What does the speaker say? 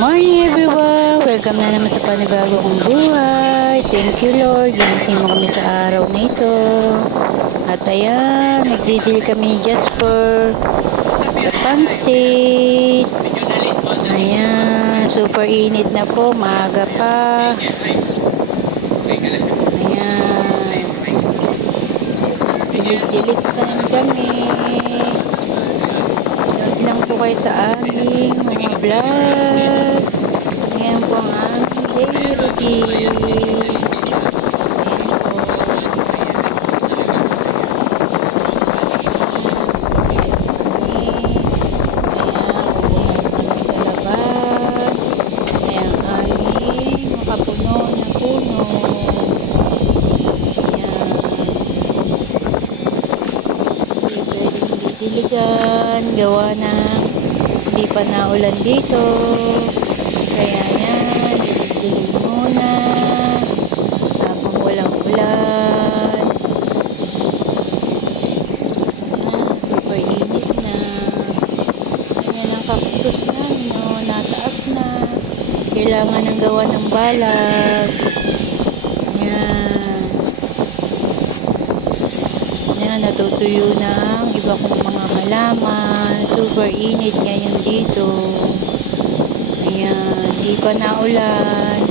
morning everyone! Welcome na naman sa panibago kong buhay. Thank you Lord. Ginising mo kami sa araw na ito. At ayan, nagdidili kami ni Jasper sa Palm State. Ayan, super init na po. Maaga pa. Ayan. Dilig-dilig time kami. Lang po kayo sa aming mga vlog. Ayan po ang aming daily routine. Ayan po. Ayan, aming makapuno na puno. Ayan. Hindi pwedeng didiligan. Gawa na hindi pa naulan dito. Kaya yan, dilig-dilig muna habang walang ulan. Ayan, super init na. Ayan ang cactus namin, no? Nataas na. Kailangan ng gawa ng balag. Ayan. Ayan, natutuyo na ang iba kong mga halaman. Super init ngayon dito. Ayan, di pa naulan.